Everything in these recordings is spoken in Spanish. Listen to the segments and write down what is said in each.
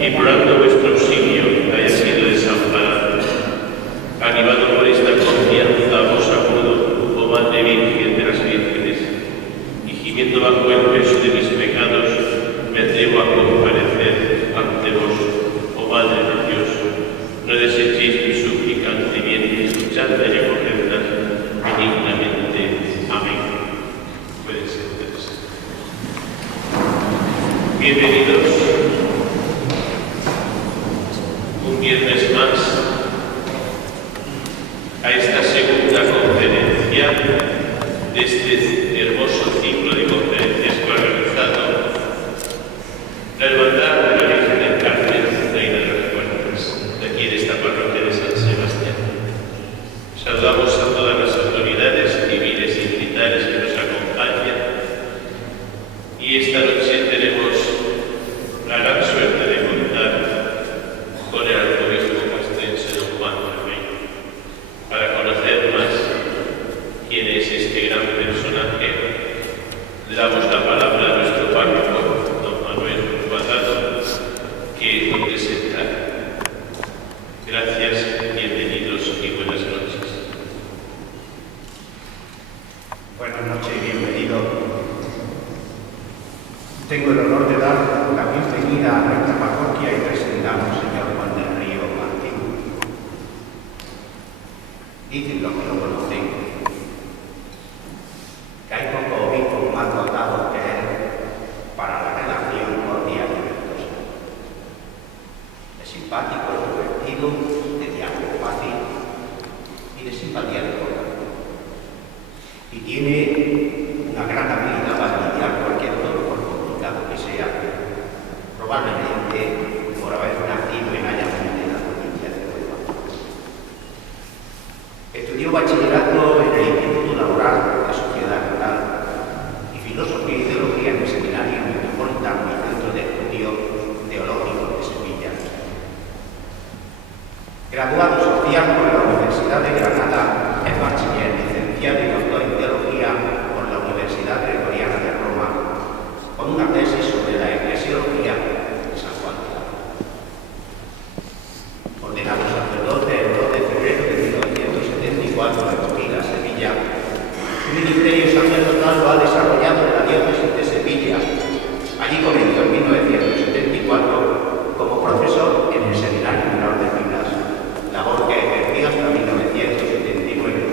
implorando vuestro auxilio, haya sido desamparado. Animado por esta confianza, os acudo, oh Madre Virgen de las Vírgenes, y gimiendo bajo el peso de mis pecados, me atrevo a comparecer ante vos, oh Madre de Dios. No desechéis mi súplica ante bien, escuchadla y acogedla benignamente. Amén. Pueden sentarse. Bienvenidos un viernes más a esta segunda conferencia de este hermoso ciclo de conferencias que ha organizado la Hermandad de la Virgen del Carmen, Reina de las Puertas, de aquí de esta parroquia de San Sebastián. Saludamos a todas las autoridades civiles y militares que nos acompañan, y esta noche tenemos la gran suerte de contar con el arzobispo castrense don Juan Ferreiro. Para conocer más quién es este gran personaje, le damos la palabra a nuestro párroco, don Manuel Cuadrado, que nos presentará. Gracias, bienvenidos y buenas noches. Buenas noches y bienvenido. Tengo el honor de dar la bienvenida a nuestra parroquia y presentamos al señor Juan del Río Martín. Dicen los que lo conocen que hay pocos obispos más dotados que él para la relación cordial y amistosa. Es simpático, es divertido, de diálogo fácil y de simpatía de corazón. Y tiene una gran habilidad para lidiar cualquier tono, por complicado que sea, probablemente por haber nacido en Ayamonte, en la provincia de Huelva. Estudió bachillerato en el Instituto Laboral de Sociedad Rural y Filosofía y Teología en el Seminario Metropolitano y Centro de Estudios Teológicos de Sevilla. Graduado social por la Universidad de Granada, es bachiller, licenciado y doctor en Teología por la Universidad Gregoriana de Roma, con una tesis sobre la eclesiología de San Juan de la Cruz. Ordenado sacerdote el 2 de febrero de 1974 en Copila, Sevilla, su ministerio sacerdotal lo ha desarrollado en la diócesis de Sevilla. Allí comenzó en 1974 como profesor en el Seminario Menor de Pilas, labor que ejerció hasta 1979.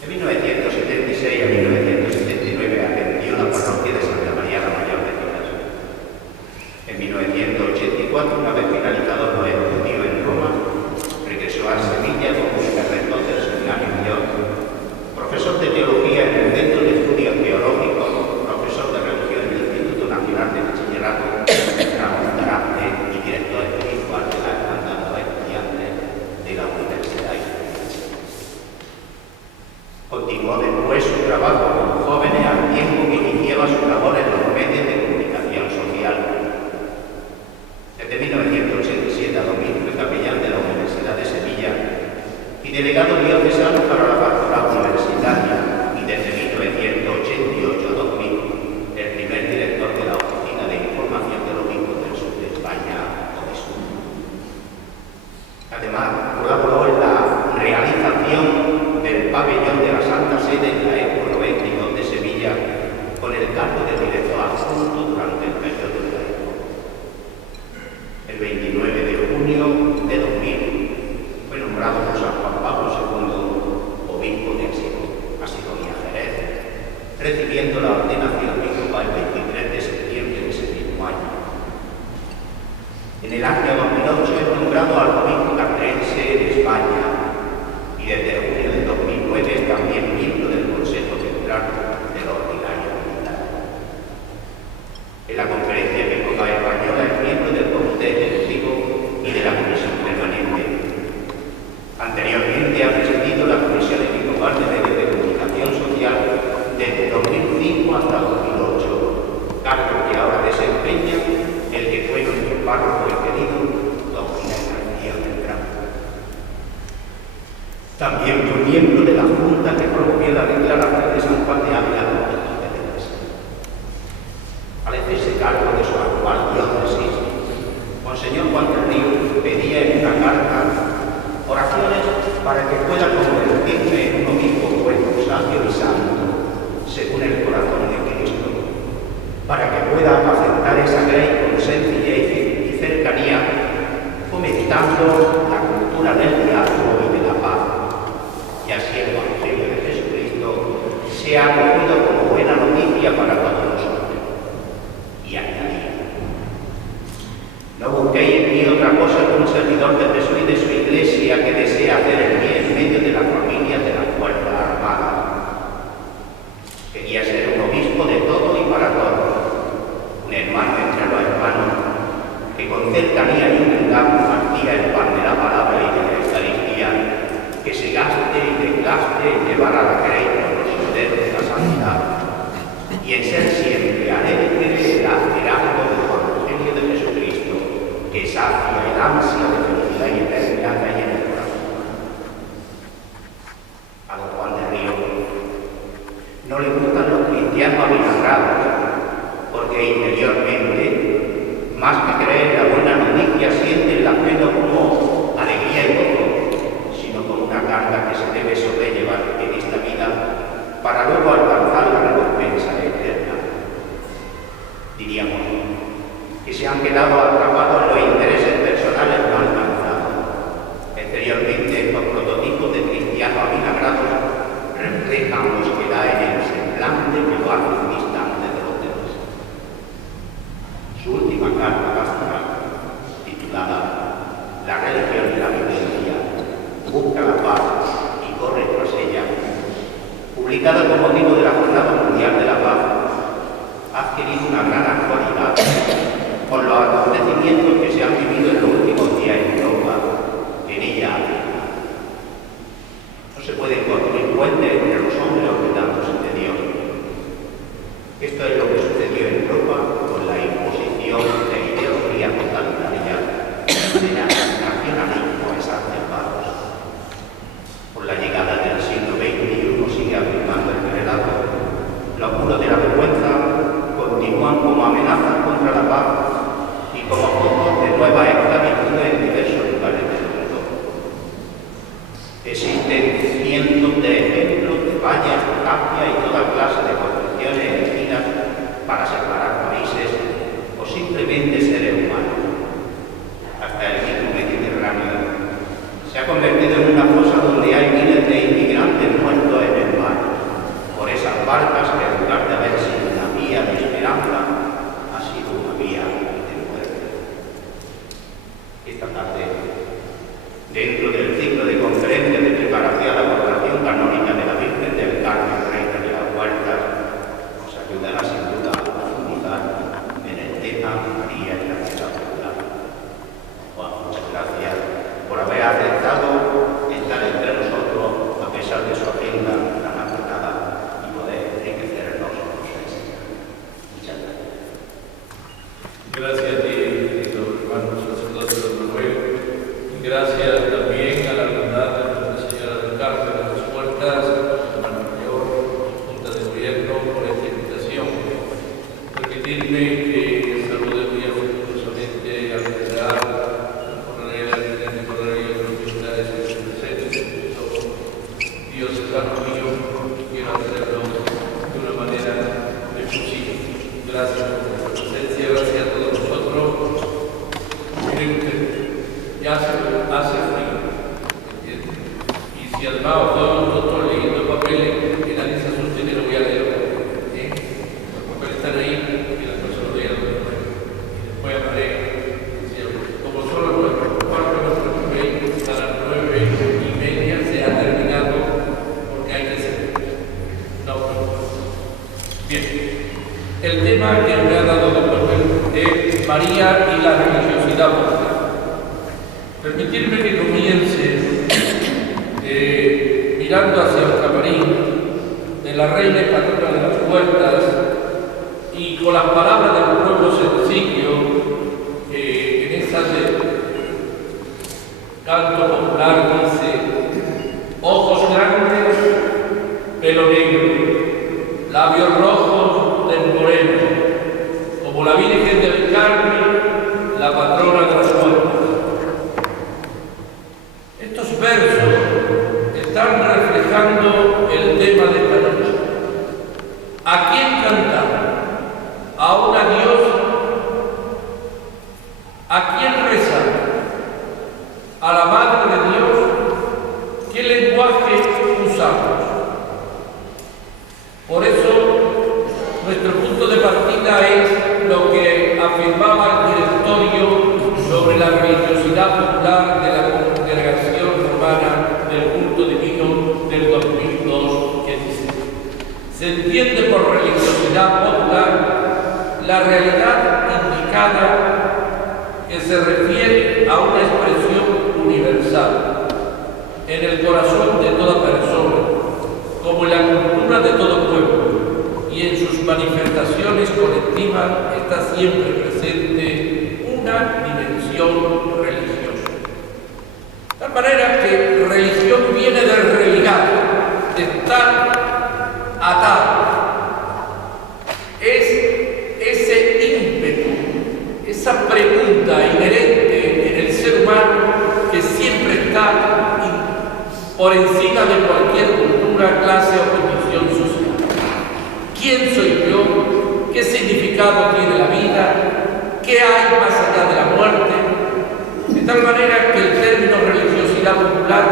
De 1976 a 1979 atendió la parroquia de Santa María la Mayor de Pilas. En 1984, una vez finalizados los estudios en Roma, regresó a Sevilla como vicerrector del Seminario Mayor, profesor de Teología en el Centro de Estudios Teológicos, profesor de Religión en el Instituto Nacional de Bachillerato, Ramón Garante, y director espiritual de la Hermandad de los Estudiantes de la Universidad. Continuó después su trabajo con jóvenes al tiempo que iniciaba su labor en los medios de comunicación social. Desde 1987 a 2000 fue capellán de la Universidad de Sevilla y delegado diocesano para la pastoral universitaria, y desde 1988 a 2000 el primer director de la Oficina de Información del Obispo del Sur de España, OBISUR. Además, colaboró en la realización del pabellón de la Santa Sede en la Expo 92 de Sevilla con el cargo de director adjunto durante el periodo de la Expo. El 29 de junio de 2000 fue nombrado por San Juan Pablo II obispo de Asidonia Jerez, recibiendo la ordenación episcopal el 23 de septiembre de ese mismo año. En el año 2008 es nombrado arzobispo castrense de España y desde junio de 2009 es también miembro del Consejo Central de los Ordinarios Militares. En la Conferencia Episcopal Española es miembro del Comité Ejecutivo y de la Comisión Permanente. Anteriormente ha presidido la Comisión Episcopal de Medios de Comunicación Social desde 2005 hasta 2008, cargo que ahora desempeña el que fue nuestro párroco y querido don Ginés García Beltrán. También fue miembro de la Junta que promovió la declaración de San Juan de Ávila como doctor de la Iglesia. Al hacerse cargo de su actual diócesis, fomentando la cultura del diálogo y de la paz. Y así el Evangelio de Jesucristo se ha acogido como buena noticia para todos nosotros. Y añadía: no busquéis en mí otra cosa que un servidor de Jesús y de su Iglesia que desea hacer el bien en medio de la familia de las Fuerzas Armadas. Quería ser un obispo de todo y para todos, un hermano entre los hermanos, que con cercanía y humildad compartía el pan de la palabra y de la Eucaristía, que se gaste y desgaste en llevar a la crey por los senderos de la santidad, y en ser siempre alegre el acto del Evangelio de Jesucristo, que sacia el ansia de felicidad y eternidad que hay en el corazón. A don Juan de Río no le gustan los cristianos avinagrados, porque interiormente, más que creer la buena noticia, sienten la fe no como alegría y gozo, sino como una carga que se debe sobrellevar en esta vida para luego alcanzar la recompensa eterna. Diríamos que se han quedado atrapados en los intereses personales no alcanzados. Exteriormente, estos prototipos de cristianos avinagrados reflejan los que da en el semblante que lo hacen distante de los demás. Su última carta pastoral, titulada La religión y la violencia, busca la paz y corre tras ella, publicada con motivo de la Jornada Mundial de la Paz, ha adquirido una gran actualidad por los acontecimientos que se han vivido en los últimos días en Europa. En ella no se puede construir puentes entre los hombres olvidándose de Dios. Esto es lo que sucedió en Europa con la imposición de ideología totalitaria de nacionalismo exacerbados. Por la llegada del siglo XXI sigue afirmando el relato, los muros de la vergüenza continúan como amenazas contra la paz y como focos de nuevas esclavitudes en diversos lugares del mundo. Existen cientos de ejemplos de vallas, tapias y toda clase de construcciones elegidas para separar países o simplemente seres humanos. Hasta el mismo Mediterráneo se ha convertido en una fosa donde hay miles de inmigrantes muertos en el mar, por esas barcas que en lugar de haber sido una vía de esperanza, ha sido una vía de muerte. Esta tarde, dentro del ciclo de conferencias de preparación a la coronación canónica de la Virgen del Carmen, Reina de las Huertas, nos ayudará sin duda a profundizar en el tema María y la vida popular. Juan, muchas gracias por haber aceptado estar entre nosotros a pesar de su agenda tan apretada y poder enriquecernos con su enseñanza. Muchas gracias. Gracias a ti, querido hermano sacerdote don Manuel. Gracias también a la hermandad de Nuestra Señora del Carmen de las Puertas, hermano mayor, Junta de Gobierno, por esta invitación. Permitirme que salude muy afectuosamente al general, al coronel, al teniente coronel y a los militares presentes. Dios es algo mío, quiero hacerlo de una manera efusiva. Gracias por vuestra presencia, gracias a todos nosotros. Miren ustedes, ya hace frío, ¿entienden? Y si al lado todos nosotros leyendo papeles, que nadie se asuste que lo voy a leer, los papeles están ahí y las personas lo lean. Y después hablaré, como son las 9:15, a las 9:30 se ha terminado porque hay que ser. No, bien. El tema que me ha dado don Manuel es María y la religiosidad popular. Permitirme que comience mirando hacia el camarín de la reina y patrona de las Puertas y con las palabras del pueblo sencillo en esa canto popular dice: ojos grandes, pelo negro, labios rojos del moreno, como la Virgen del Carmen, la patrona de las Puertas. Estos versos están reflejando el tema de esta noche. ¿A quién cantar? ¿A un Dios? ¿A quién rezar? a la Madre de Dios, ¿qué lenguaje usamos? Por eso, nuestro punto de partida es lo que afirmaba el directorio sobre la religiosidad popular de la Congregación Romana del Culto Divino del 2002, que dice: se entiende por religiosidad popular la realidad indicada que se refiere a una expresión universal en el corazón de toda persona, como en la cultura de todo pueblo, y en sus manifestaciones colectivas está siempre presente una dimensión religiosa. De tal manera que religión viene de religar, de estar atado. Es ese ímpetu, esa pregunta inherente en el ser humano que siempre está por encima de cualquier cultura, clase o condición social. ¿Quién soy yo? ¿Qué significado tiene la vida? ¿Qué hay más allá de la muerte? De tal manera que el término religiosidad popular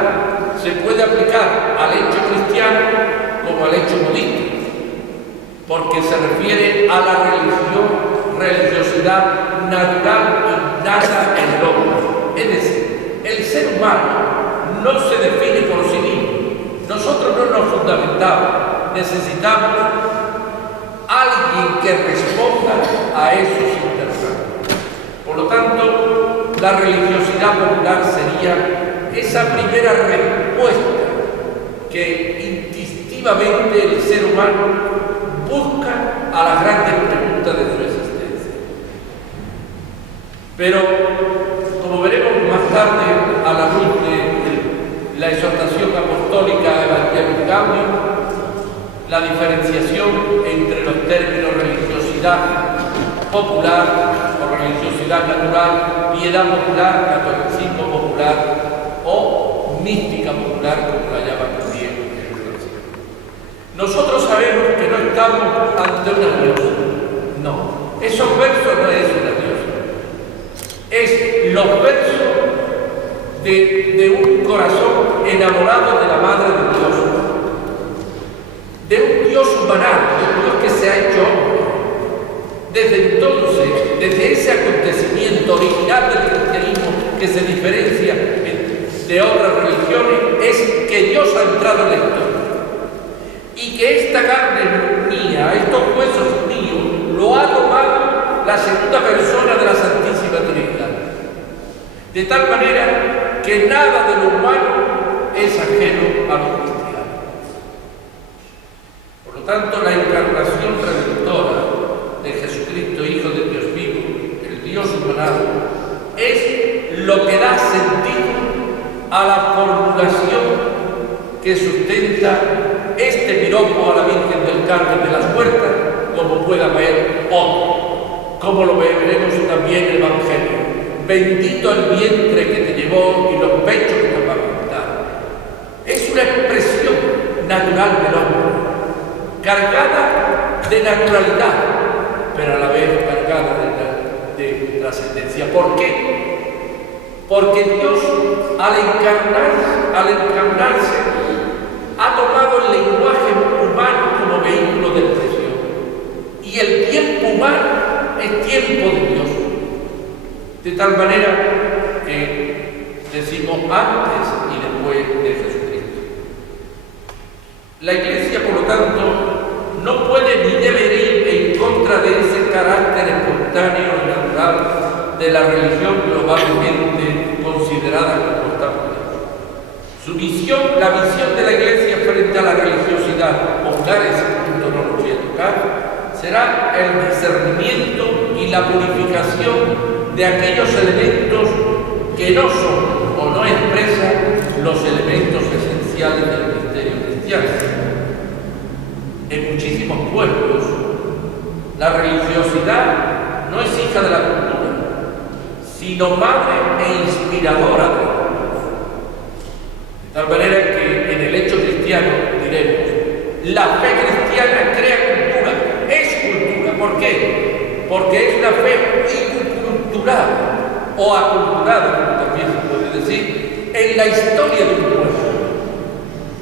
se puede aplicar al hecho cristiano como al hecho budista, porque se refiere a la religiosidad natural innata en el hombre. Es decir, el ser humano no se define por sí mismo. Nosotros no nos fundamentamos, necesitamos alguien que responda a esos interrogantes. Por lo tanto, la religiosidad popular sería esa primera respuesta que instintivamente el ser humano busca a las grandes preguntas de su existencia. Pero, como veremos más tarde a la luz de la exhortación apostólica Evangelii Gaudium, la diferenciación entre los términos religiosidad popular o religiosidad natural, piedad popular, catolicismo popular o mística popular, como la llaman también en el francés. Nosotros sabemos que no estamos ante una diosa. No, esos versos no es una diosa. Es los versos de un corazón enamorado de la Madre de Dios, de un Dios humanado, de un Dios que se ha hecho hombre. Desde entonces, desde ese acontecimiento original del cristianismo que se diferencia de otras religiones, es que Dios ha entrado en la historia. Y que esta carne mía, estos huesos míos, lo ha tomado la segunda persona de la Santísima Trinidad. De tal manera que nada de lo humano es ajeno a lo cristiano. Por lo tanto, la encarnación redentora de Jesucristo, Hijo de Dios vivo, el Dios humanado, es lo que da sentido a la formulación que sustenta este piropo a la Virgen del Carmen de las Huertas, como pueda ver otro, como lo veremos también en el Evangelio. Bendito el vientre que te llevó y los pechos que te amamentaron. Es una expresión natural del hombre, cargada de naturalidad, pero a la vez cargada de trascendencia. ¿Por qué? Porque Dios, al encarnarse, ha tomado el lenguaje humano como vehículo de expresión. Y el tiempo humano es tiempo de Dios. De tal manera que decimos antes y después de Jesucristo. La Iglesia, por lo tanto, no puede ni debe ir en contra de ese carácter espontáneo y natural de la religión globalmente considerada como estable. Su visión, la visión de la Iglesia frente a la religiosidad popular, ese punto no lo voy a tocar, será el discernimiento y la purificación de aquellos elementos que no son o no expresan los elementos esenciales del misterio cristiano. En muchísimos pueblos, la religiosidad no es hija de la cultura, sino madre e inspiradora de la cultura. De tal manera que en el hecho cristiano diremos, la fe cristiana crea cultura, es cultura. ¿Por qué? Porque es una fe incultural o aculturada, como también se puede decir, en la historia de un pueblo.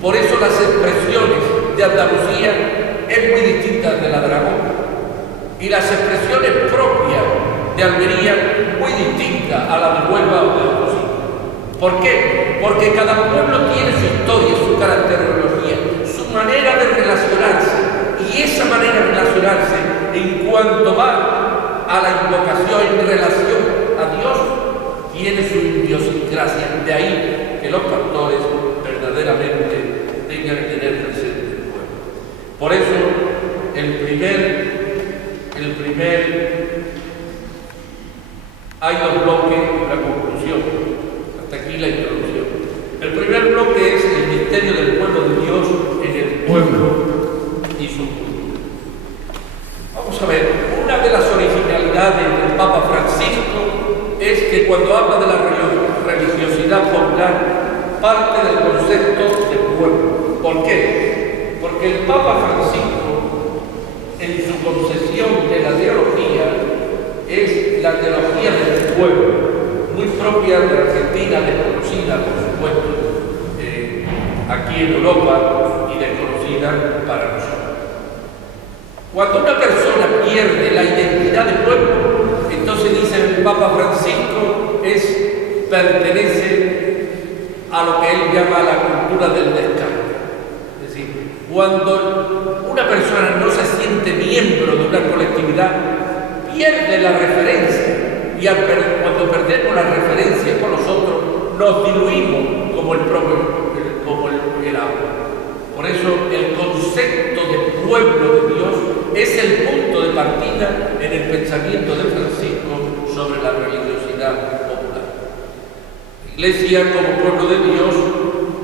Por eso las expresiones de Andalucía es muy distintas de la de Aragón, y las expresiones propias de Almería muy distintas a la de Huelva o de otros sitios. ¿Por qué? Porque cada pueblo tiene su historia, su caracterología, su manera de relacionarse, y esa manera de relacionarse en cuanto va a la invocación en relación a Dios tiene su idiosincrasia. De ahí que los pastores verdaderamente tengan que tener presente el pueblo. Por eso hay dos bloques y la conclusión. Hasta aquí la introducción. El primer bloque es el misterio del pueblo de Dios en el pueblo y su cultura. Vamos a ver, una de las originalidades del Papa Francisco es que cuando habla de la religiosidad popular parte del concepto de pueblo. ¿Por qué? Porque el Papa Francisco, en su concesión de la teología, es la teología del pueblo, muy propia de Argentina, desconocida, por supuesto, aquí en Europa y desconocida para nosotros. Cuando una persona pierde la identidad de pueblo, entonces dice el Papa Francisco, pertenece a lo que él llama la cultura del descarte. Es decir, cuando una persona no se siente miembro de una colectividad, pierde la referencia, y cuando perdemos la referencia con los otros, nos diluimos como el agua. Por eso el concepto de pueblo de Dios es el punto de partida en el pensamiento de Francisco sobre la religiosidad popular. La Iglesia como pueblo de Dios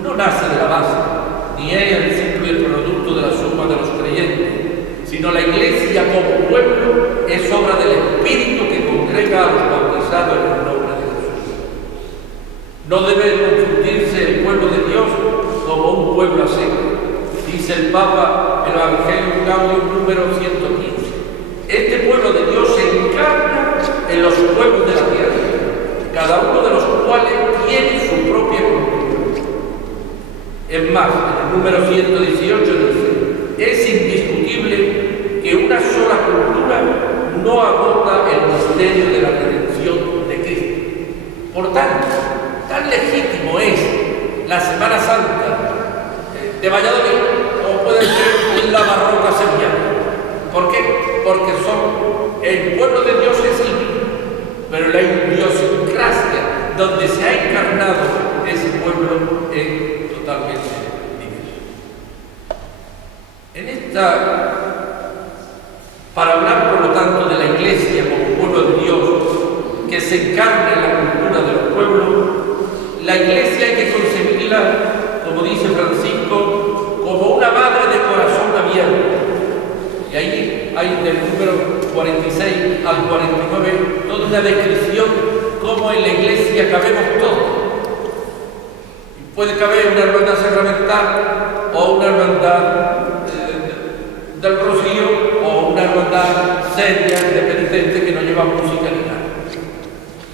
no nace de la base, ni es el simple producto de la suma de los creyentes, sino la Iglesia como pueblo es obra del Espíritu que congrega a los bautizados en el nombre de Jesús. No debe confundirse el pueblo de Dios como un pueblo a seco. Dice el Papa en el Evangelio Gaudium número 115. Este pueblo de Dios se encarna en los pueblos de la tierra, cada uno de los cuales tiene su propia cultura. Es más, en el número 118 dice: es indiscutible que una sola cultura no agota el misterio de la redención de Cristo. Por tanto, tan legítimo es la Semana Santa de Valladolid como puede ser la barroca sevillana. ¿Por qué? Porque el pueblo de Dios es el mismo, pero la idiosincrasia donde se ha encarnado ese pueblo es totalmente diverso. Para hablar por lo tanto de la Iglesia como pueblo de Dios que se encarna en la cultura de los pueblos, la Iglesia hay que concebirla, como dice Francisco, como una madre de corazón abierto. Y ahí hay del número 46 al 49 toda una descripción cómo en la Iglesia cabemos todos. Puede caber una hermandad sacramental o una hermandad del Rocío o una hermandad seria de penitentes que no lleva música ni nada.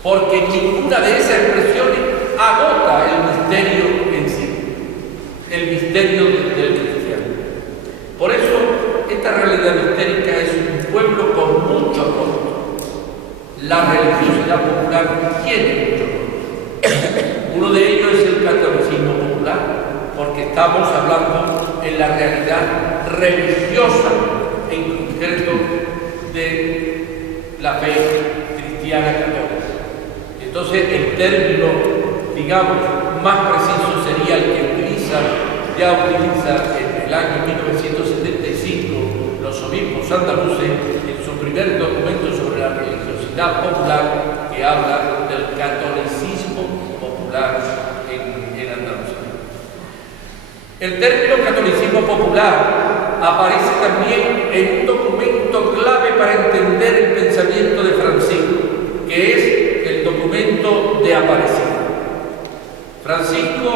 Porque ninguna de esas expresiones agota el misterio en sí, el misterio del cristiano. Por eso, esta realidad mistérica es un pueblo con mucho apoyo. La religiosidad popular tiene mucho apoyo. Uno de ellos es el catolicismo popular, porque estamos hablando en la realidad religiosa, en concreto de la fe cristiana católica. Entonces, el término, digamos, más preciso sería el que utiliza en el año 1975 los obispos andaluces en su primer documento sobre la religiosidad popular, que habla del catolicismo popular en Andalucía. El término catolicismo popular aparece también en un documento clave para entender el pensamiento de Francisco, que es el documento de Aparecida. Francisco,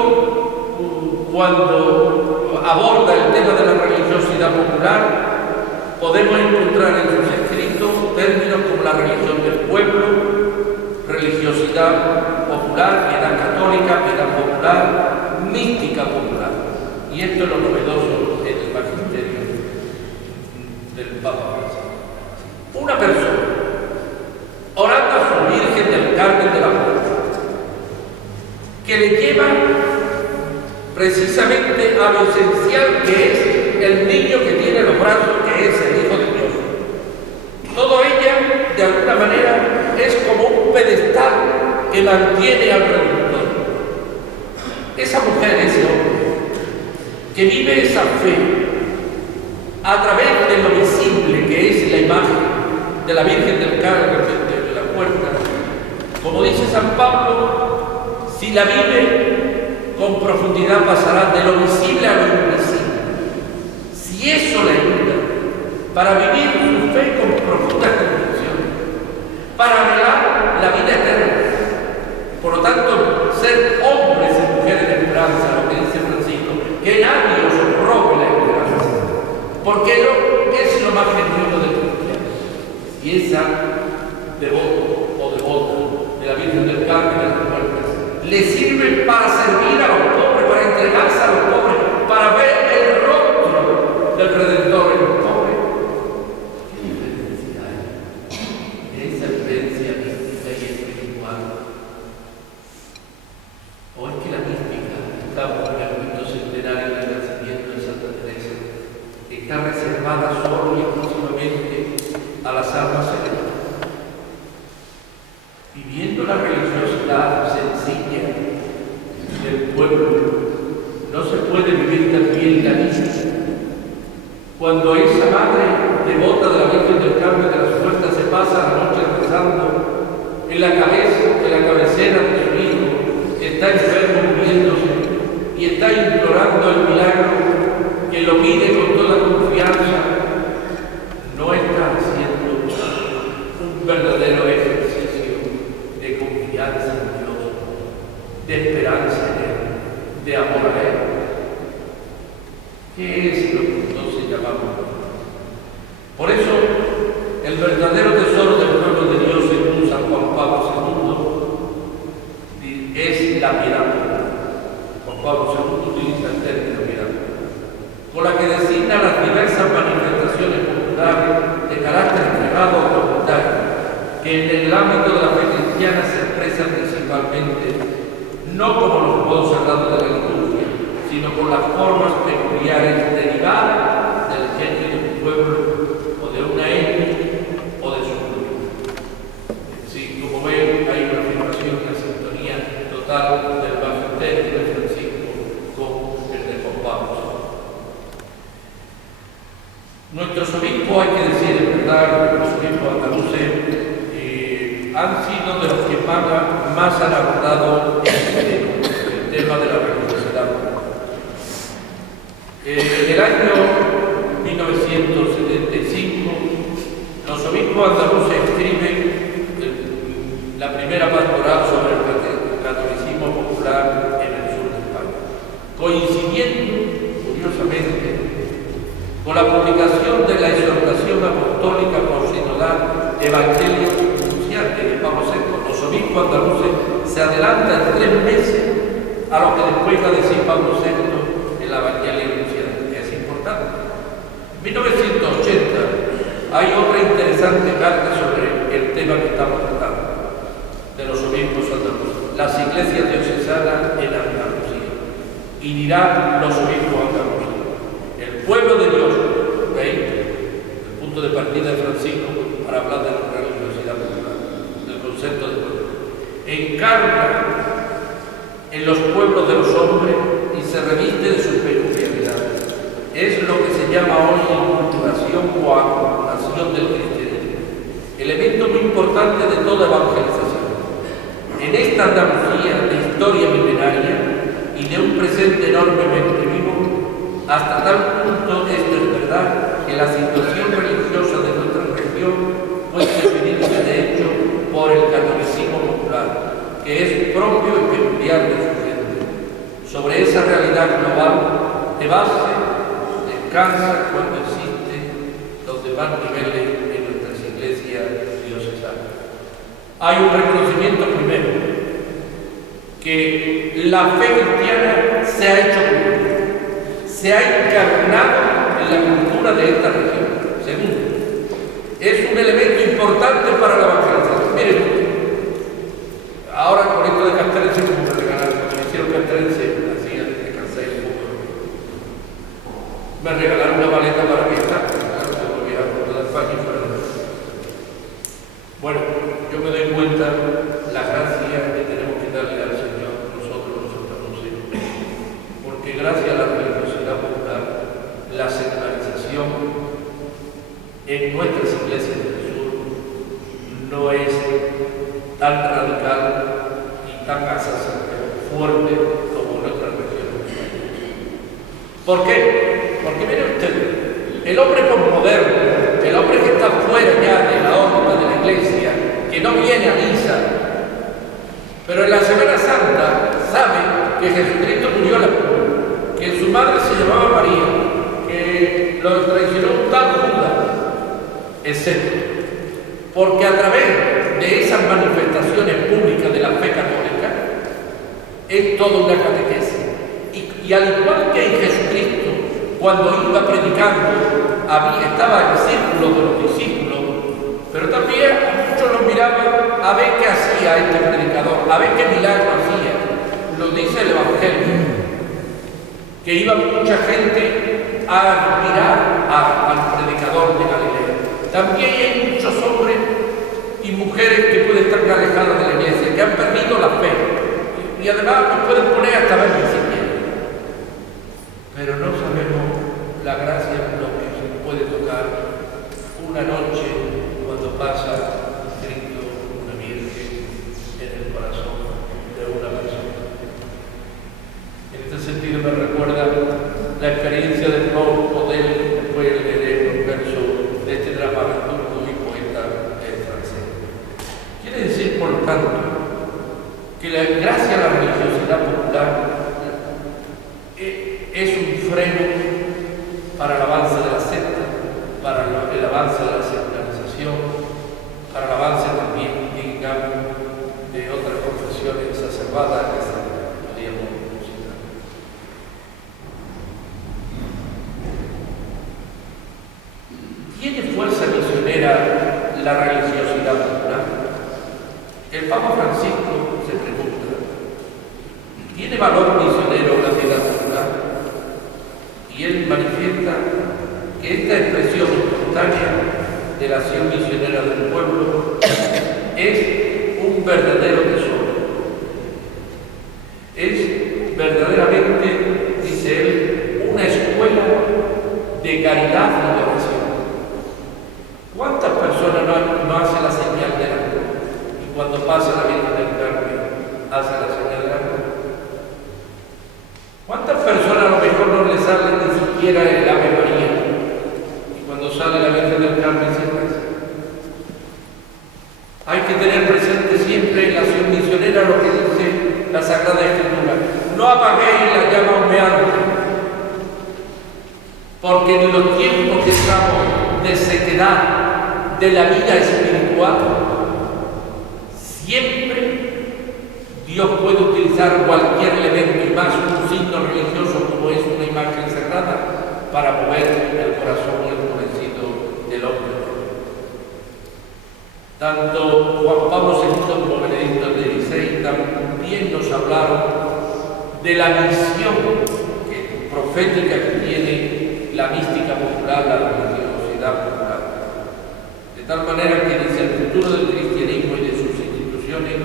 cuando aborda el tema de la religiosidad popular, podemos encontrar en sus escritos términos como la religión del pueblo, religiosidad popular, piedad católica, piedad popular, mística popular. Y esto es lo novedoso en el magisterio del Papa Francisco. Una persona orando a su Virgen del Carmen de la Puerta, que le lleva precisamente a lo esencial que es el niño que tiene en los brazos, que es el Hijo de Dios. Todo ella, de alguna manera, es como un pedestal que mantiene al Redentor. Esa mujer, ese hombre, que vive esa fe a través de lo visible, que es la imagen de la Virgen del Carmen de la Puerta, como dice San Pablo, si la vive con profundidad pasará de lo visible a lo invisible. Si eso le ayuda para vivir su fe con profunda convicción, para anhelar la vida eterna, por lo tanto, ser hombres y mujeres de esperanza, lo que dice Francisco, que nadie os robe la esperanza, porque es lo más genuino del cristiano. Y esa devoto o devota de la Virgen del Carmen de las Puertas le sirve para servir a los pobres, para entregarse a los pobres, para ver el rostro del Redentor en los pobres. ¿Qué diferencia hay? Esa vivencia mística y espiritual. ¿O es que la mística, estamos en el quinto centenario del nacimiento de Santa Teresa, está reservada solo y exclusivamente a las almas celestes? Viviendo la religiosidad sencilla del pueblo, no se puede vivir también la mística. Cuando esa madre devota de la Virgen del Carmen de las Puertas se pasa la noche rezando en la cabecera de su hijo, que está enfermo muriéndose, y está implorando el milagro, que lo pide con toda confianza, no está haciendo un verdadero ejercicio de confianza en Dios, de esperanza en Él, de amor a Él. ¿Qué es lo que entonces llamamos? Por eso, el verdadero tesoro del pueblo de Dios, según San Juan Pablo II, es la piedad. Juan Pablo II utiliza el término piedad, con la que designa las diversas manifestaciones populares de carácter privado o comunitario, que en el ámbito de la fe cristiana se expresa principalmente no como los modos sagrados de la liturgia, sino por las formas peculiares derivadas del genio de un pueblo o de una etnia o de su cultura. Sí, como ven, hay una afirmación, una sintonía total del magisterio de Francisco con el de Juan Pablo. Nuestros obispos, hay que decir en verdad, los obispos andaluces, han sido de los que más han abordado el tema de la religiosidad. En el año 1975, los obispos andaluces escriben la primera pastoral sobre el catolicismo popular en el sur de España, coincidiendo, curiosamente, con la publicación de la exhortación apostólica por sinodal Evangelio de Pablo VI. Los obispos andaluces se adelantan 3 meses a lo que después va a decir Pablo VI en la Evangelio Anunciante, que es importante. En 1980 hay otra interesante carta sobre el tema que estamos tratando, de los obispos andaluces, las iglesias diocesanas en Andalucía. Y dirán los obispos andaluces, el pueblo de Dios, ¿veis? El punto de partida de Francisco para hablar de la religiosidad popular, del concepto de pueblo, encarna en los pueblos de los hombres y se reviste de sus peculiaridades. Es lo que se llama hoy inculturación o acumulación del cristianismo, elemento muy importante de toda evangelización. En esta Andalucía de historia milenaria y de un presente enormemente vivo, hasta tal punto esto es verdad que la situación religiosa de nuestra región puede definirse de hecho por el catolicismo popular, que es propio y peculiar de su gente. Sobre esa realidad global de base descansa cuando existen los demás niveles en nuestras iglesias diocesanas. Hay un reconocimiento que la fe cristiana se ha hecho cultura, se ha encarnado en la cultura de esta región. Segundo, es un elemento importante para la evangelización. Miren, ahora con esto de Castrense, como me regalaron, me hicieron Castrense, así me cansé un poco. Me regalaron una maleta para viajar, claro, yo viajar por toda España y fuera de España. Bueno, yo me doy cuenta la gracia que tenemos que darle al Señor nosotros no sé, porque gracias a la religiosidad popular, la secularización en nuestras iglesias del sur no es tan radical y tan fuerte como en otras regiones del país. ¿Por qué? Porque miren ustedes, el hombre posmoderno, el hombre que está fuera ya de la órbita de la iglesia, que no viene a misa, pero en la Semana Santa sabe que Jesucristo murió en la cruz, que su madre se llamaba María, que lo traicionó un tal Judas, etc. Porque a través de esas manifestaciones públicas de la fe católica es toda una catequesis. Y al igual que en Jesucristo, cuando iba predicando, estaba el círculo de los discípulos, pero también muchos los miraban a ver qué hacía este predicador, a ver qué milagro hacía. Lo dice el Evangelio, que iba mucha gente a admirar al predicador de Galilea. También hay muchos hombres y mujeres que pueden estar alejados de la iglesia, que han perdido la fe, y además nos pueden poner hasta ver si quieren. Pero no sabemos la gracia con lo que se puede tocar una noche cuando pasa Cristo, una virgen, en el corazón de una persona. En este sentido me recuerda la experiencia de Claude Odell, que fue el verso de este dramaturgo y poeta francés. Quiere decir, por lo tanto, que gracias a la religiosidad popular es un freno para el avance de la secta, para el avance de la secularización, para el avance también, digamos, de otras confesiones exacerbadas que se podríamos citar. ¿Tiene fuerza misionera la religiosidad popular? El Papa Francisco se pregunta, ¿tiene valor misionero la vida popular? Y él manifiesta que esta expresión espontánea de la acción misionera del pueblo es un verdadero tesoro. Es verdaderamente, dice él, una escuela de caridad y de oración. ¿Cuántas personas no hacen la señal de la cruz? Y cuando pasa la Virgen del Carmen, hace la señal de la cruz. ¿Cuántas personas a lo mejor no le salen ni siquiera el Ave María? Y cuando sale la Virgen del Carmen se reza. Hay que tener presente siempre en la acción misionera lo que dice la Sagrada Escritura. No apaguéis la llama humeante, porque en los tiempos que estamos de sequedad de la vida espiritual, siempre Dios puede utilizar cualquier elemento y más un signo religioso como es una imagen sagrada para mover el corazón y el convencido del hombre. Tanto Juan Pablo II como Benedicto XVI también nos hablaron de la misión profética que tiene la mística popular, la religiosidad popular. De tal manera que dice el futuro del cristianismo y de sus instituciones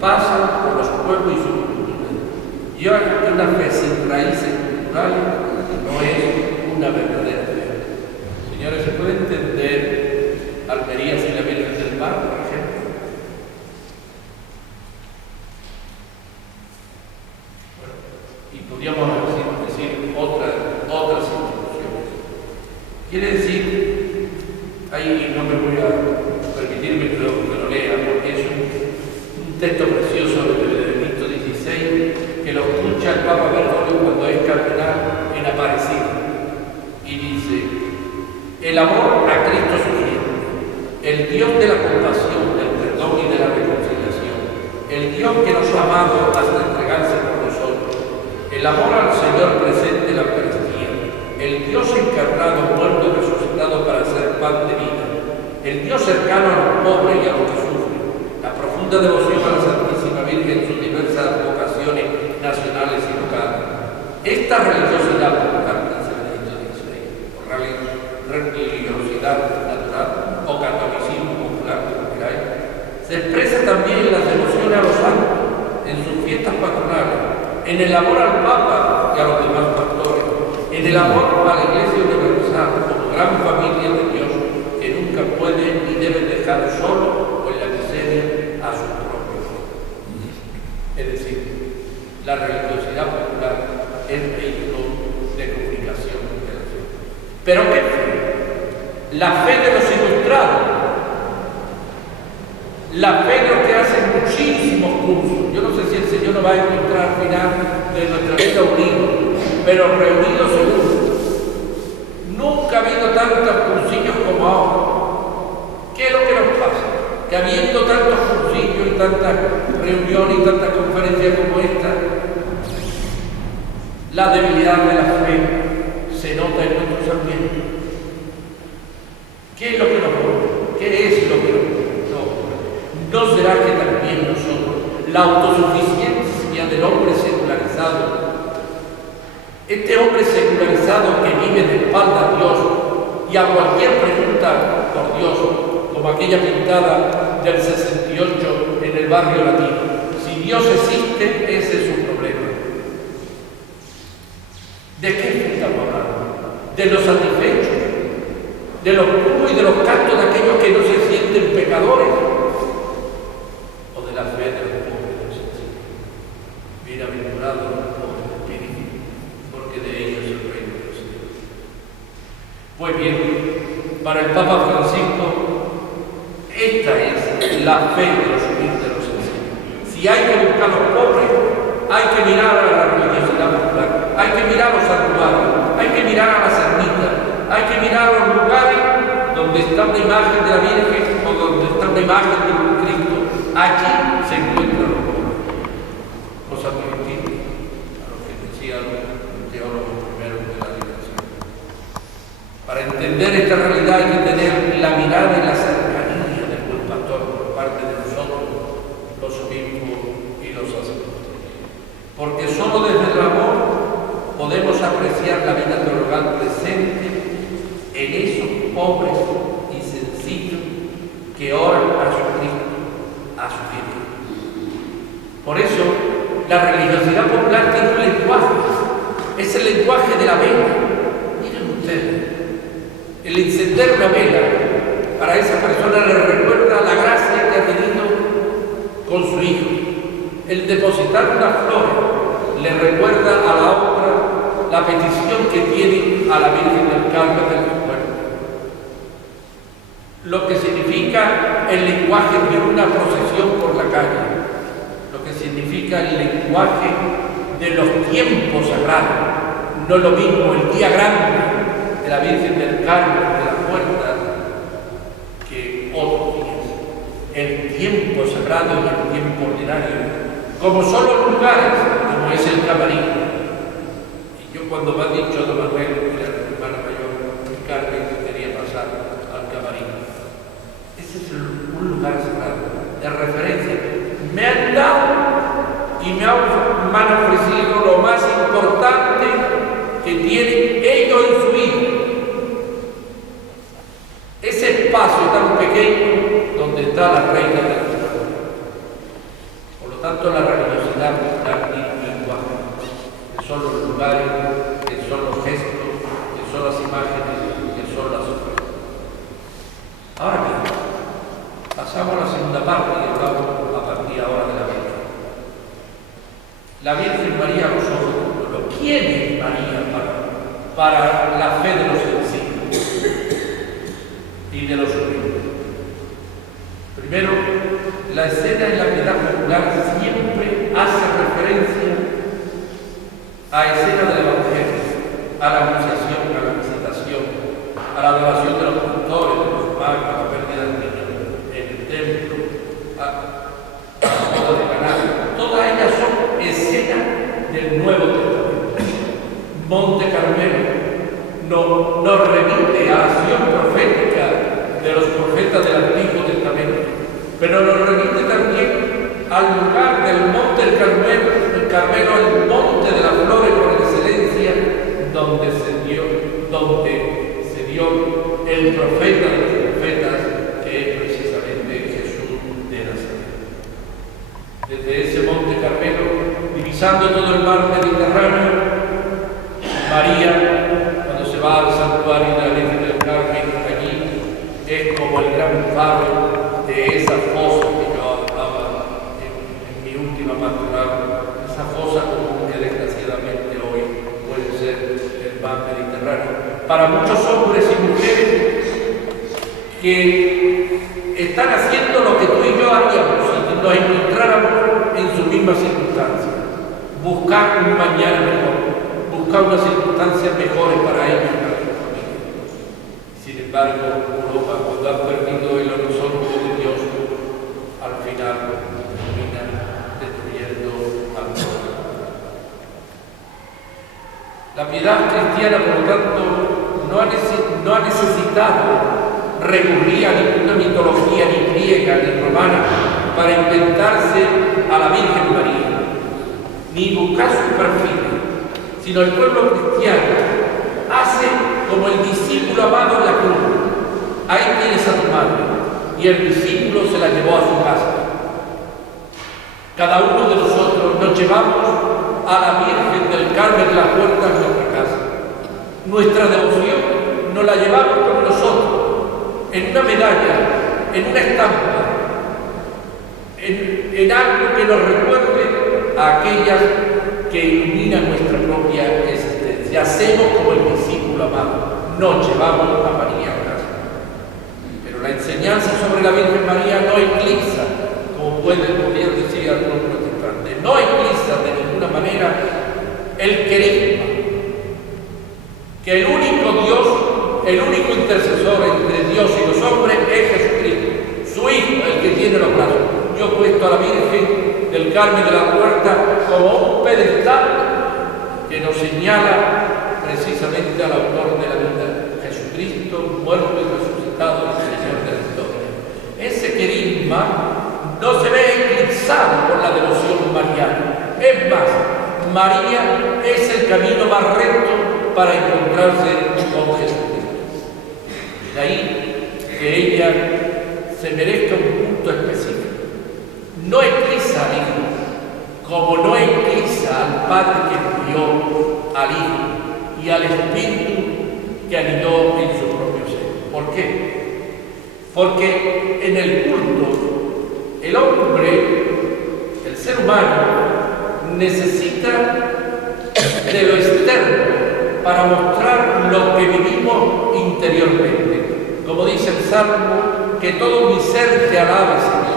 pasa por los pueblos y sus culturas. Yo creo que una fe sin raíces culturales no es una verdadera fe. Señores, ¿se puede entender Almería sin la Virgen del Mar, por ejemplo? Bueno, y podríamos decir otras instituciones. Quiere decir, ahí no me voy a permitirme que lo lea, porque es un texto precioso de Benedicto XVI que lo escucha el Papa Bergoglio cuando es cardenal en Aparecida. Y dice, el amor a Cristo sugiere, el Dios de la compasión, del perdón y de la reconciliación, el Dios que nos ha amado hasta entregar El amor al Señor presente en la Eucaristía, el Dios encarnado, muerto y resucitado para ser pan de vida, el Dios cercano a los pobres y a los que sufren, la profunda devoción a la Santísima Virgen en sus diversas vocaciones nacionales y locales. Esta religiosidad popular, dice Benedicto XVI, o religiosidad natural o catolicismo popular, como queráis, se expresa también en las devociones a los santos, en sus fiestas patronales, en el amor al Papa y a los demás pastores, en el amor a la Iglesia Universal como gran familia de Dios que nunca puede ni debe dejar solo o en la miseria a sus propios hijos. Es decir, la religiosidad popular es vehículo de comunicación de la fe. ¿Pero qué fe? La fe de los ilustrados, la fe de los que hacen muchísimos cursos. Yo no sé si el Señor nos va a encontrar al final de nuestra vida unidos, pero reunidos seguro. Nunca ha habido tantos cursillos como ahora. ¿Qué es lo que nos pasa? Que habiendo tantos cursillos y tantas reuniones y tantas conferencias como esta, la debilidad de la fe se nota en nuestros ambientes. ¿Qué es lo que nos ocurre? ¿Qué es lo que nos ocurre? ¿No será que también nosotros, la autosuficiencia del hombre secularizado, este hombre secularizado que vive de espalda a Dios y a cualquier pregunta por Dios, como aquella pintada del 68 en el barrio latino, si Dios existe, ese es su problema? ¿De qué estamos hablando? ¿De los satisfechos? ¿De los puros y de los cantos de aquellos que no se sienten pecadores? La fe de los pobres, bienaventurados los pobres de espíritu, porque de ellos es el reino de los cielos. Pues bien, para el Papa Francisco, esta es la fe de los humildes de los sencillos. Si hay que buscar a los pobres, hay que mirar a la religiosidad popular, hay que mirar a los santuarios, hay que mirar a las ermitas, hay que mirar a los lugares donde está una imagen de la Virgen o donde está una imagen de un Cristo. Allí se encuentran los pobres, los advertidos, a lo que decía el teólogo primero de la liberación. Para entender esta realidad hay que tener la mirada y la cercanía del buen pastor por parte de nosotros, los obispos y los sacerdotes. Porque solo desde el amor podemos apreciar la vida teologal presente en esos pobres y sencillos que oran a su Cristo, a su vida. Por eso, la religiosidad popular tiene un lenguaje, es el lenguaje de la vela. Miren ustedes, el encender una vela para esa persona le recuerda la gracia que ha tenido con su hijo. El depositar una flor le recuerda a la otra la petición que tiene a la Virgen del Carmen del Recuerdo. Lo que significa el lenguaje de una procesión por la calle, lo que significa el lenguaje de los tiempos sagrados. No es lo mismo el día grande de la Virgen del Carmen de la Puerta que otros días. El tiempo sagrado y el tiempo ordinario, como son los lugares, como es el camarín. Y yo cuando me ha dicho don Manuel, que era el hermano mayor, Carmen, que quería pasar al camarín, ese es un lugar sagrado, de referencia. Me han dado y me han ofrecido lo más importante que tienen ellos en su vida. Ese espacio tan pequeño donde está la reina de la ciudad. Por lo tanto, la religiosidad popular tiene un lenguaje, que son los lugares, que son los gestos, que son las imágenes, que son las ofrendas. Ahora bien, pasamos a la segunda parte y hablamos a partir ahora de la Virgen. La Virgen María a los ojos del pueblo. ¿Quién es María para la fe de los sencillos y de los humildes? Primero, la escena en la piedad popular siempre hace referencia a escenas del Evangelio, a la anunciación, a la visitación, a la adoración de los pastores, de los magos, a la pérdida del niño en el templo, a la boda de Caná. Todas ellas son escenas del Nuevo Testamento. narración profética de los profetas del Antiguo Testamento, pero nos remite también al lugar del monte del Carmelo, el monte de las flores por excelencia, donde se dio el profeta de los profetas, que es precisamente Jesús de Nazaret. Desde ese monte Carmelo, divisando todo el mar Mediterráneo, María, cuando se va al santuario de la Virgen del Carmen, allí es como el gran faro de esa fosa que yo hablaba en mi última pastoral, esa fosa común que desgraciadamente hoy puede ser el mar Mediterráneo. Para muchos hombres y mujeres que están haciendo lo que tú y yo haríamos si nos encontráramos en sus mismas circunstancias, buscar un mañana mejor, buscar unas circunstancias mejores para ellos y para su familia. Sin embargo, Europa, cuando ha perdido el horizonte de Dios, al final termina destruyendo al pueblo. La piedad cristiana, por lo tanto, no ha necesitado recurrir a ninguna mitología ni griega ni romana para inventarse a la Virgen María, ni buscar su perfil, sino el pueblo cristiano hace como el discípulo amado en la cruz. Ahí tienes a tu madre, y el discípulo se la llevó a su casa. Cada uno de nosotros nos llevamos a la Virgen del Carmen de la Puerta en nuestra casa. Nuestra devoción nos la llevamos con nosotros, en una medalla, en una estampa, en algo que nos recuerde a aquellas que iluminan nuestra propia existencia. Hacemos como el discípulo amado, nos llevamos a María a casa. Pero la enseñanza sobre la Virgen María no eclipsa, como podrían decir algunos protestantes, no eclipsa de ninguna manera el querigma, que el único Dios, el único intercesor entre Dios y los hombres es Jesucristo, su Hijo, el que tiene los brazos. Yo he puesto a la Virgen del Carmen de la Puerta como un pedestal que nos señala precisamente al autor de la vida, Jesucristo, muerto y resucitado, el Señor de la historia. Ese querigma no se ve eclipsado por la devoción mariana. Es más, María es el camino más recto para encontrarse con Jesucristo. De ahí que ella se merezca un punto específico. No eclipsa al Hijo, como no eclipsa al Padre que envió al Hijo y al Espíritu que anidó en su propio ser. ¿Por qué? Porque en el culto, el hombre, el ser humano, necesita de lo externo para mostrar lo que vivimos interiormente. Como dice el Salmo, que todo mi ser te alabe, Señor.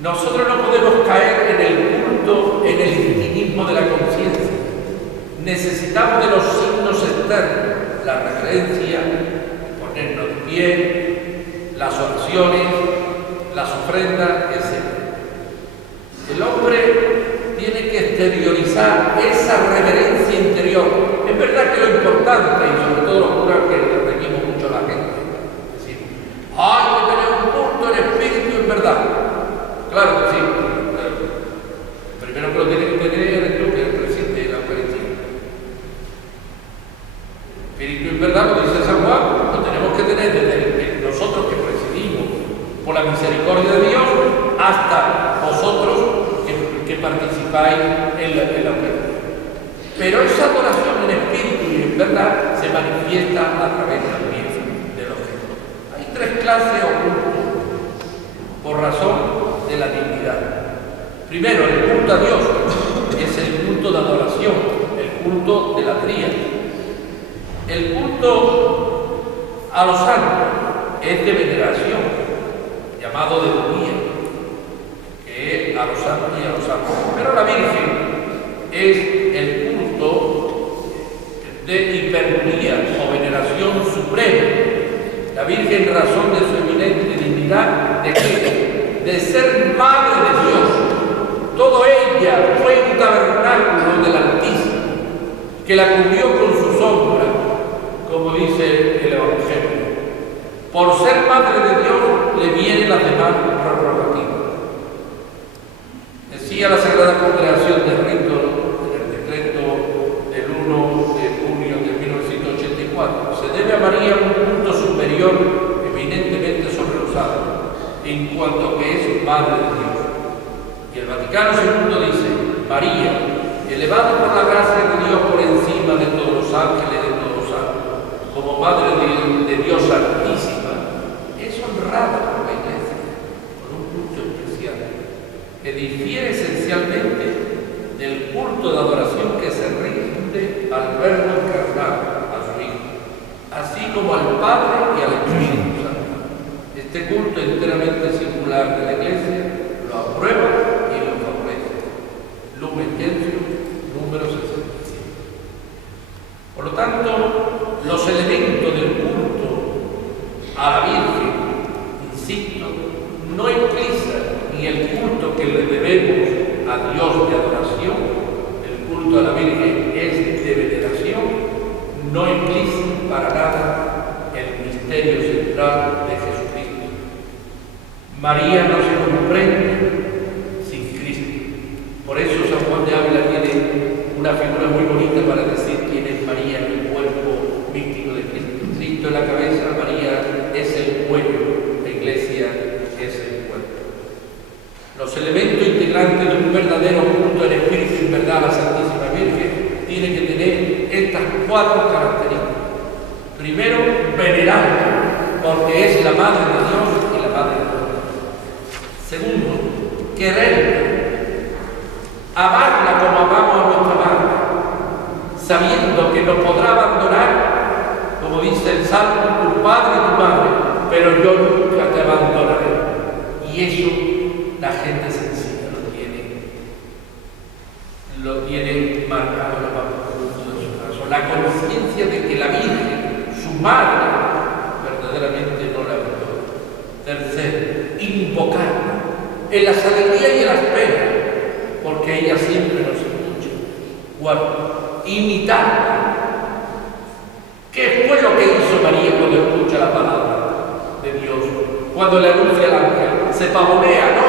Nosotros no podemos caer en el culto, en el intimismo de la conciencia. Necesitamos de los signos externos, la reverencia, ponernos de pie, las oraciones, las ofrendas, etc. El hombre tiene que exteriorizar esa reverencia interior. Es verdad que lo importante, y sobre todo los curas que repetimos mucho a la gente, es decir, hay que tener un culto en espíritu y en verdad. Claro que sí. Primero que lo tiene que tener eres tú, que eres el presidente de la Eucaristía. Espíritu y en verdad, lo dice San Juan, lo tenemos que tener desde nosotros que presidimos por la misericordia de Dios hasta vosotros que participáis en la Eucaristía. Pero esa adoración en espíritu y en verdad se manifiesta a través también de los gestos. Hay tres clases o cultos por razón de la dignidad. Primero, el culto a Dios es el culto de adoración, el culto de la tríada. El culto a los santos es de veneración, llamado de unía, que es a los santos y a los santos. Pero la Virgen es el culto de hipernía o veneración suprema. La Virgen, en razón de su eminente dignidad, de ser madre de Dios. Todo ella fue un tabernáculo del Altísimo, que la cubrió con su sombra, como dice el Evangelio. Por ser madre de Dios le vienen las demás prerrogativas. Decía la Sagrada Congregación de Rito en el decreto del 1 de junio de 1984, se debe a María un punto superior eminentemente sobre los ángeles, en cuanto que es madre de Dios. Y el Vaticano II dice: María, elevada por la gracia de Dios por encima de todos los ángeles, de todos los santos, como madre de Dios Santísima, es honrada por la Iglesia con un culto especial que difiere esencialmente del culto de adoración que se rinde al Verbo encarnado, a su Hijo, así como al Padre y al Espíritu Santo. Este culto enteramente singular de la Iglesia lo aprueba y lo favorece. Lumen Gentium, número 67. Por lo tanto, los elementos del culto a la Virgen, insisto, no implican ni el culto que le debemos a Dios de adoración, el culto a la Virgen es de veneración, no implica para nada el misterio central de Jesucristo. María no se comprende sin Cristo. Por eso San Juan de Ávila tiene una figura muy bonita para decir quién es María en el cuerpo místico de Cristo. Cristo en la cabeza, María es el cuello, la Iglesia es el cuerpo. Los elementos integrantes de un verdadero culto en espíritu y en verdad a la Santísima Virgen tienen que tener estas 4 características. Primero, venerarla, porque es la Madre de Dios y la Madre de Dios. Segundo, quererla, amarla como amamos a nuestra madre, sabiendo que nos podrá abandonar, como dice el Salmo, tu padre y tu madre, pero yo nunca te abandonaré. Y eso la gente sencilla lo tiene marcado en lo más profundo de su corazón. La conciencia de que la Virgen, su madre, verdaderamente no la abandona. Tercero, invocarla en las alegrías y en las penas, porque ella siempre nos escucha. Cuarto, imitarla. ¿Qué fue lo que hizo María cuando escucha la palabra de Dios? Cuando le anuncia al ángel, se pavonea, no.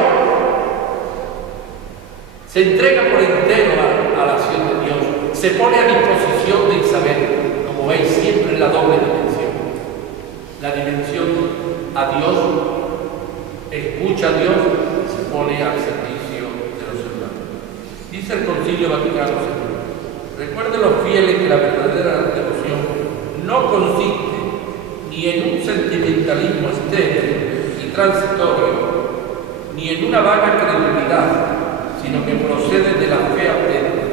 Se entrega por entero a la acción de Dios, se pone a disposición de Isabel, como veis siempre en la doble dimensión. La dimensión a Dios, escucha a Dios, se pone al servicio de los hermanos. Dice el Concilio Vaticano II: recuerden los fieles que la verdadera devoción no consiste ni en un sentimentalismo estéril y transitorio, ni en una vaga credulidad, sino que procede de la fe auténtica,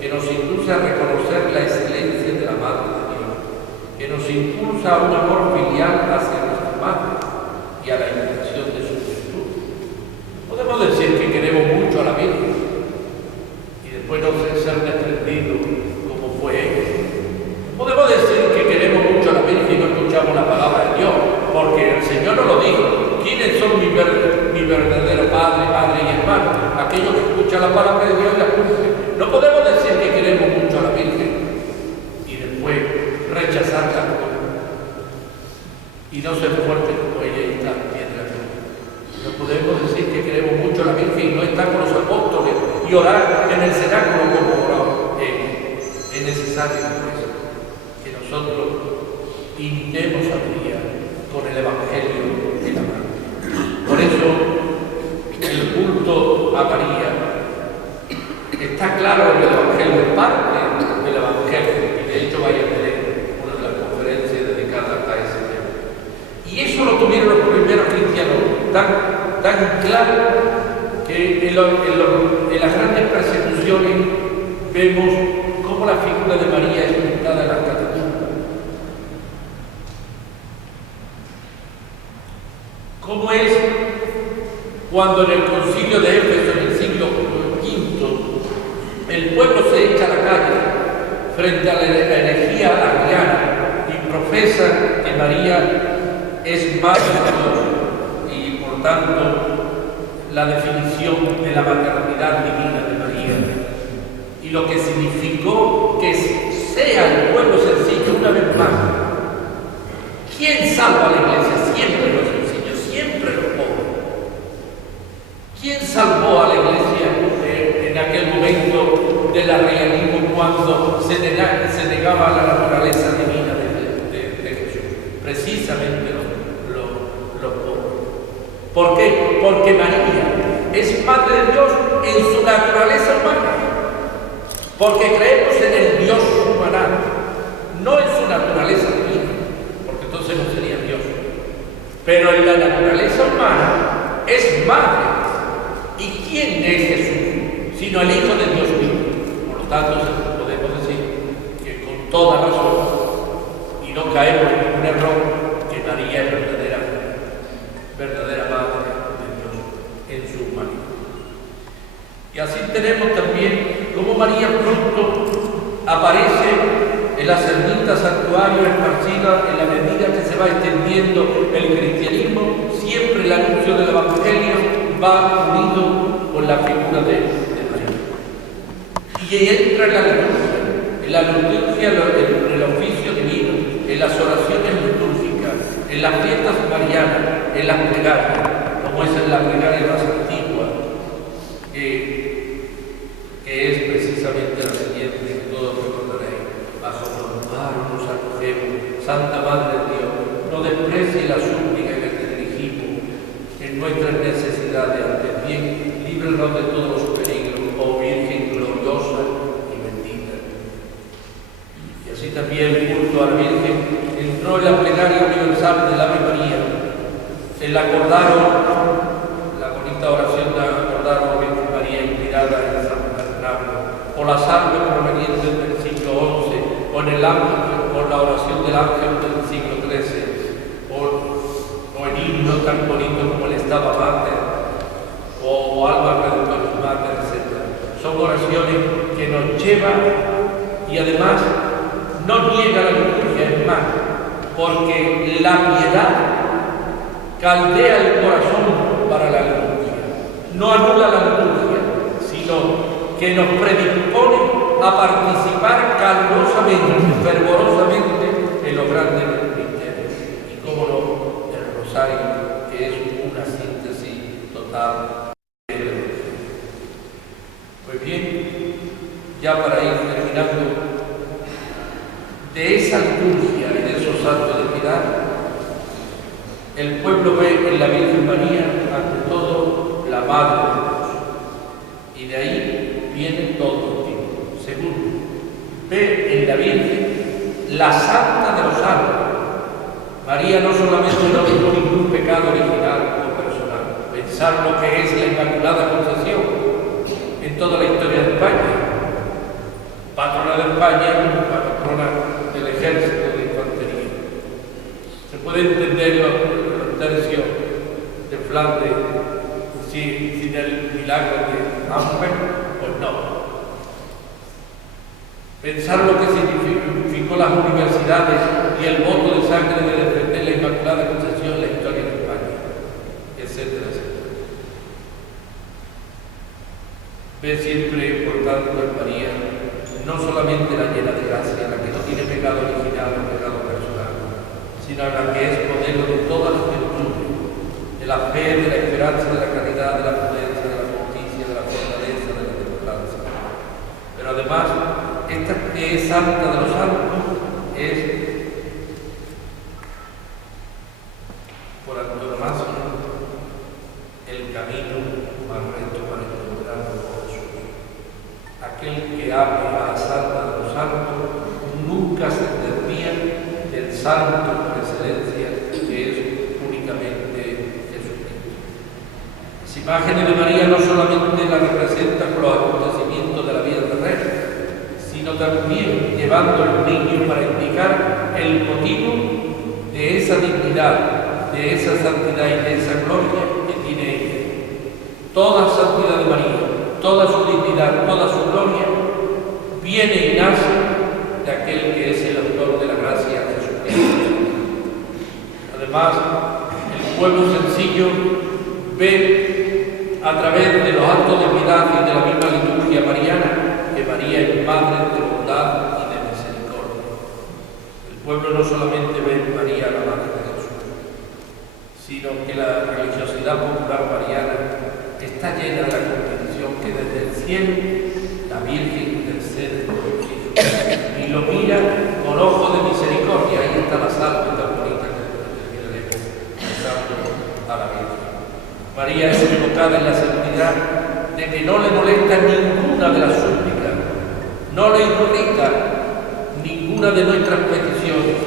que nos induce a reconocer la excelencia de la Madre de Dios, que nos impulsa a un amor filial hacia nuestra Madre y a la imitación de su virtud. Podemos decir que queremos mucho a la Virgen y después no ser desprendidos como fue ella. Podemos decir que queremos mucho a la Virgen y no escuchamos la palabra de Dios, porque el Señor nos lo dijo. ¿Quiénes son mi verdadero Padre, Madre y hermano? Aquellos que escuchan la palabra de Dios y la cumplen. No podemos decir que queremos mucho a la Virgen y después rechazarla y no ser fuertes como ella y estar bien de la cruz. No podemos decir que queremos mucho a la Virgen y no estar con los apóstoles y orar en el cenáculo como oraba ella. Es necesario pues, que nosotros imitemos a María con el Evangelio de la mano. Por eso el culto a María está claro en el Evangelio, parte del Evangelio, y de hecho vaya a tener una de las conferencias dedicadas a ese tema. Y eso lo tuvieron los primeros cristianos tan claro que en las grandes persecuciones vemos cómo la figura de María es pintada en las catacumbas. ¿Cómo es cuando en el concilio de Éfeso, en el siglo V, el pueblo se echa a la calle frente a la herejía arriana y profesa que María es madre de Dios y por tanto la definición de la maternidad divina de María y lo que significó que sea el pueblo sencillo una vez más reflejaba la naturaleza divina de Jesús. Precisamente los pobres. ¿Por qué? Porque María es Madre de Dios en su naturaleza humana. Porque creemos en el Dios humano, no en su naturaleza divina, porque entonces no sería Dios. Pero en la naturaleza humana es Madre. ¿Y quién es Jesús? Sino el Hijo de Dios mismo. Por lo tanto, podemos decir que con toda razón, y no caemos en ningún error, que María es verdadera Madre de Dios en su humanidad. Y así tenemos también cómo María pronto aparece en las ermitas santuarios esparcidas en la medida que se va extendiendo el cristianismo. Siempre el anuncio del Evangelio va unido con la figura de María. Y entra en la liturgia, en el oficio divino, en las oraciones litúrgicas, en las fiestas marianas, en las plegarias, como es en la plegaria más antigua, que es precisamente la siguiente que todos recordaréis: bajo tu amparo nos acogemos, Santa Madre de Dios, no desprecie la súplica que te dirigimos en nuestras necesidades, antes bien, líbranos de todos los peligros, oh Virgen gloriosa y bendita. Y así también el culto a la Virgen entró en la plegaria universal del Ave María. El acordaron, la bonita oración de acordar a Virgen María inspirada en San Bernardo, o la salve proveniente del siglo XI, o la oración del ángel del siglo XIII, o el himno tan bonito como el Estaba Mater, o Alba Redentoris Mater, etc. Son oraciones que nos llevan y además no niega la liturgia, es más, porque la piedad caldea el corazón para la liturgia. No anula la liturgia, sino que nos predispone a participar calurosamente, fervorosamente en los grandes misterios. Y cómo no, el rosario, que es una síntesis total. Pues bien, ya para ir terminando, de esa liturgia y de esos actos de piedad, el pueblo ve en la Virgen María, ante todo, la Madre de Dios. Y de ahí viene todo el tiempo. Segundo, ve en la Virgen la Santa de los santos. María no solamente no tuvo ningún pecado original o personal. Pensar lo que es la Inmaculada Concepción en toda la historia de España. Patrona de España, patrona del ejército de infantería. Se puede entender los tercios de Flandes sin el milagro de Amber, pues no. Pensar lo que significó las universidades y el voto de sangre de defender la Inmaculada Concepción en la historia de España, etcétera, etcétera. Ve siempre, por tanto, en María, no solamente la llena de gracia, la que no tiene pecado original o pecado personal, sino la que es modelo de todas las virtudes, de la fe, de la esperanza, de la caridad, de la prudencia, de la justicia, de la fortaleza, de la templanza. Pero además, esta que es santa de los santos es, por antonomasia, el camino más recto para encontrarnos con Jesús. Aquel que ame a la Santa de los Santos nunca se desvía del santo por excelencia, que es únicamente Jesucristo. Las imágenes de María no solamente la representan con los acontecimientos de la vida terrena, sino también llevando al niño para indicar el motivo de esa dignidad, de esa santidad y de esa gloria que tiene ella. Toda santidad de María, toda su dignidad, toda su gloria, viene y nace de aquel que es el autor de la gracia, Jesucristo. Además, el pueblo sencillo ve a través de los actos de piedad y de la misma liturgia mariana que María es Madre de bondad y de misericordia. El pueblo no solamente ve en María la Madre de Jesús, sino que la religiosidad popular mariana está llena de la convicción que desde el cielo la Virgen intercede por los hijos y lo mira María es invocada en la santidad de que no le molesta ninguna de las súplicas, no le irrita ninguna de nuestras peticiones,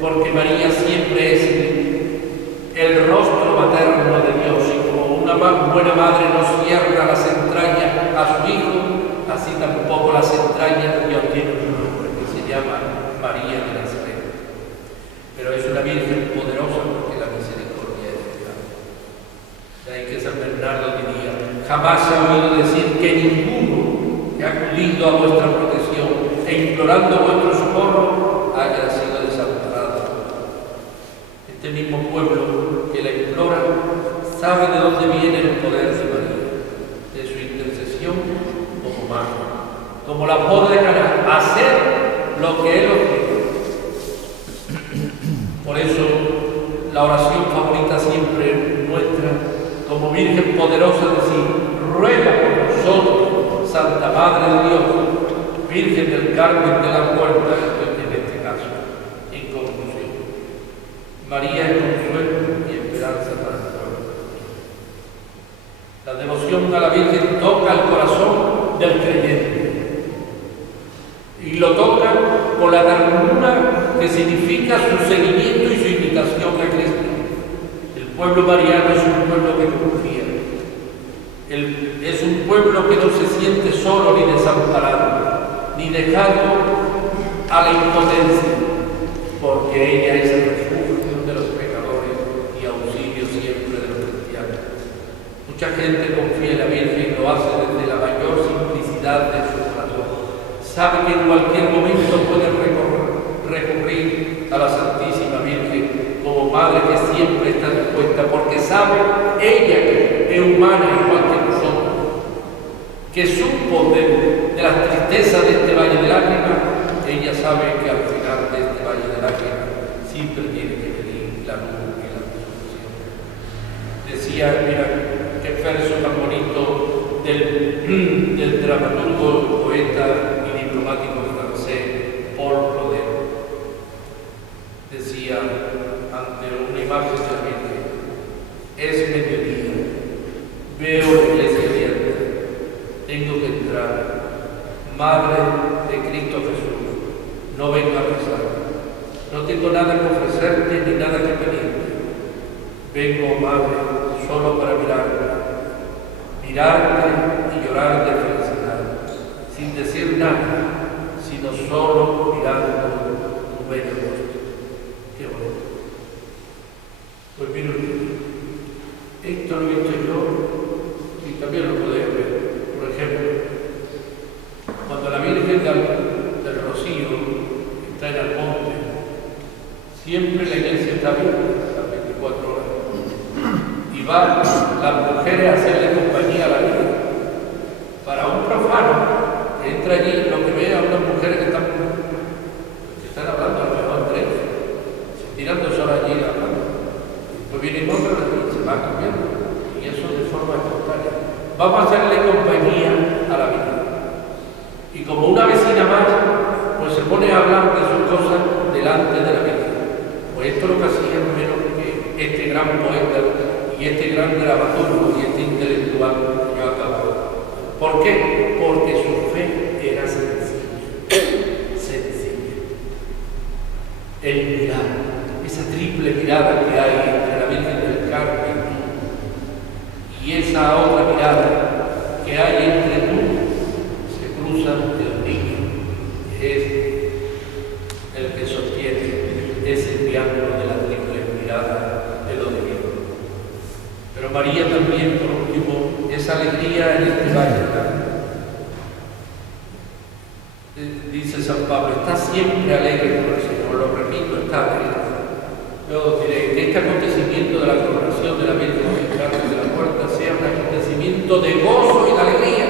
porque María siempre es el rostro materno de Dios, y como una buena madre no cierra las entrañas a su hijo, así tampoco las entrañas de Dios tienen un nombre que se llama María de Nazaret. Pero es una Virgen poderosa porque la misericordia es de Dios. De ahí que San Bernardo diría: jamás se ha oído decir que ninguno que ha acudido a vuestra protección e implorando vuestro socorro haya sido desamparado. Este mismo pueblo que la implora sabe de dónde viene el poder de María, de su intercesión como madre, como la boda de Caná, hacer lo que Él os dice. Por eso la oración favorita siempre nuestra, como Virgen poderosa, decir: ruega por nosotros, Santa Madre de Dios, Virgen del Carmen de la Puerta, en este caso. En conclusión, María es consuelo y esperanza para el pueblo. La devoción a la Virgen toca el corazón del creyente y lo toca con la ternura que significa su seguimiento y su imitación a Cristo. El pueblo mariano es un pueblo que confía, es un pueblo que no se siente solo ni desamparado, ni dejado a la impotencia, porque ella es el refugio de los pecadores y auxilio siempre de los cristianos. Mucha gente confía en la Virgen y lo hace desde la mayor simplicidad de su corazón. Sabe que en cualquier momento puede recurrir a la Santísima Virgen como Madre que siempre está dispuesta, porque sabe ella que es humana igual que nosotros, que supo de las tristezas de este valle de lágrimas. Ella sabe que al final de este valle de lágrimas siempre tiene que venir la luz y la resurrección. Decía, mira, qué verso tan bonito del dramaturgo, poeta y diplomático francés Paul Claudel. Decía ante una imagen de la Virgen: es mediodía, veo la iglesia abierta, tengo que entrar. Madre de Cristo Jesús, no vengo a rezar, no tengo nada que ofrecerte ni nada que pedirte. Vengo, Madre, solo para mirarte y llorar de felicidad, sin decir nada, sino solo mirando tu bello rostro. Qué bonito. Pues mira, esto lo he visto yo y también lo podéis ver. Por ejemplo, cuando la Virgen del Rocío está en el monte, siempre la iglesia está abierta las 24 horas. Y van las mujeres a hacerle compañía a la Virgen. Para un profano que entra allí, lo que ve a unas mujeres que están hablando, a lo mejor entre ellos, tirando sola allí hablando. Pues vienen otras y se van cambiando. Y eso de forma espontánea. Vamos a hacerle compañía a la Virgen. Y como una vecina más, pues se pone a hablar de sus cosas delante de la Virgen. Pues esto es lo que hacía menos que este gran poeta y este gran dramaturgo y este intelectual que yo acabo. ¿Por qué? Porque su fe era sencilla. Sencilla. El mirar, esa triple mirada que hay entre la Virgen del Carmen y esa otra mirada que hay entre tú, se cruzan el niño, que es el que sostiene ese triángulo de la triple mirada de lo divino. Pero María también, por último, es alegría en este valle. Dice San Pablo: está siempre alegre por el Señor. Lo repito, está alegre. Luego diré que este acontecimiento de la coronación de la Virgen del Carmen de la Puerta sea un acontecimiento de gozo y de alegría.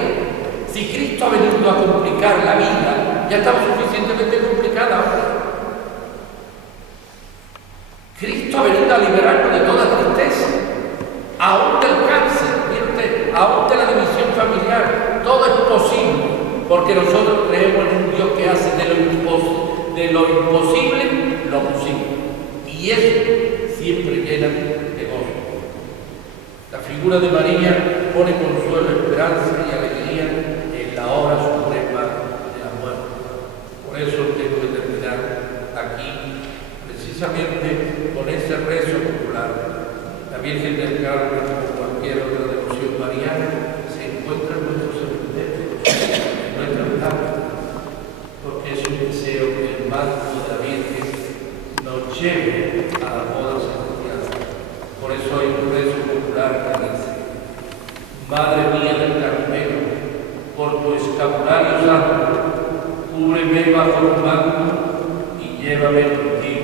Si Cristo ha venido a complicar la vida, ya estaba suficientemente complicada ahora. Cristo ha venido a liberarnos de toda tristeza, aún del cáncer, mire usted, aún de la división familiar. Todo es posible, porque nosotros creemos en un Dios que hace de lo imposible lo posible. Y eso siempre llena de gozo. La figura de María pone consuelo, esperanza y alegría en la hora suprema de la muerte. Por eso tengo que terminar aquí, precisamente con ese rezo popular. La Virgen del Carmen, como cualquier otra devoción mariana, se encuentra en nuestros cementerios, en nuestras lágrimas, porque es un deseo que el manto de la Virgen nos lleve a la boda celestial. Por eso hay un rezo popular que dice: Madre mía del Carmelo, por tu escapulario santo, cúbreme bajo tu manto y llévame contigo